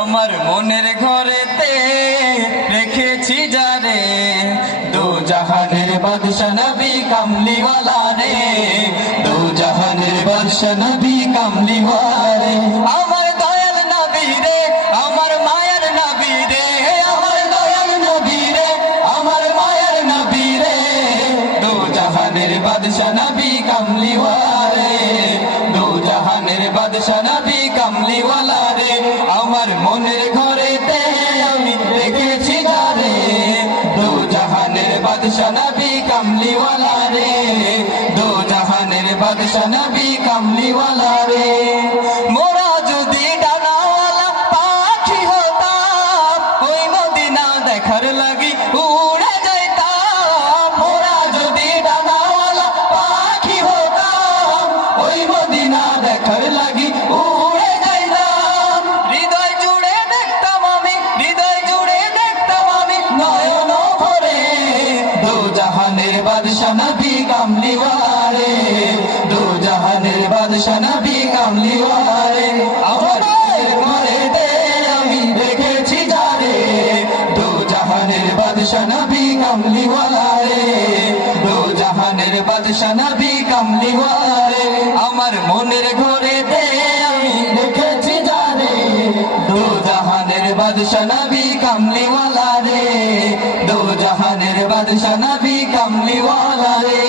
আমার মনের ঘরেতে রেখেছি যারে, দু জাহানের বাদশা নবী কামলিওয়ালা রে, দু জাহানের বাদশা নবী কামলিওয়ালা রে। আমার দয়াল নবী রে, আমার মায়ের নবী রে, আমার দয়াল নবী রে, আমার মায়ের নবী রে, দু জাহানের বাদশা নবী কামলিওয়ালা রে, দু জাহানের বাদশা নবী কামলিওয়ালা রে। আমার মনের ঘরেতে আমি রেখেছি যারে, দু জাহানের বাদশা নবী কামলিওয়ালা রে, দু জাহানের বাদশা নবী কামলিওয়ালা রে। মোরা যদি ডানাওয়ালা পাখি হতাম, ওই মদিনা দেখার লাগি উড়ে যাইতাম। মোরা যদি ডানাওয়ালা পাখি হতাম, ওই মদিনা দেখার লাগি উড়ে যাইতাম। হৃদয় জুড়ে দেখতাম আমি, হৃদয় জুড়ে দেখতাম আমি নয়ন ভরে, দু জাহানের বাদশা নবী কামলিওয়ালা রে, দু জাহানের বাদশা নবী কামলিওয়ালা রে। আমার ঘরেতে আমি দেখেছি যারে, দু জাহানের বাদশা নবী কামলিওয়ালা রে, দু জাহানের বাদশা নবী কামলিওয়ালা রে। আমার মনের ঘরেতে আমি দেখেছি যারে, দু জাহানের বাদশা নবী কামলিওয়ালা রে, দু জাহানের বাদশা নবী কামলিওয়ালা রে।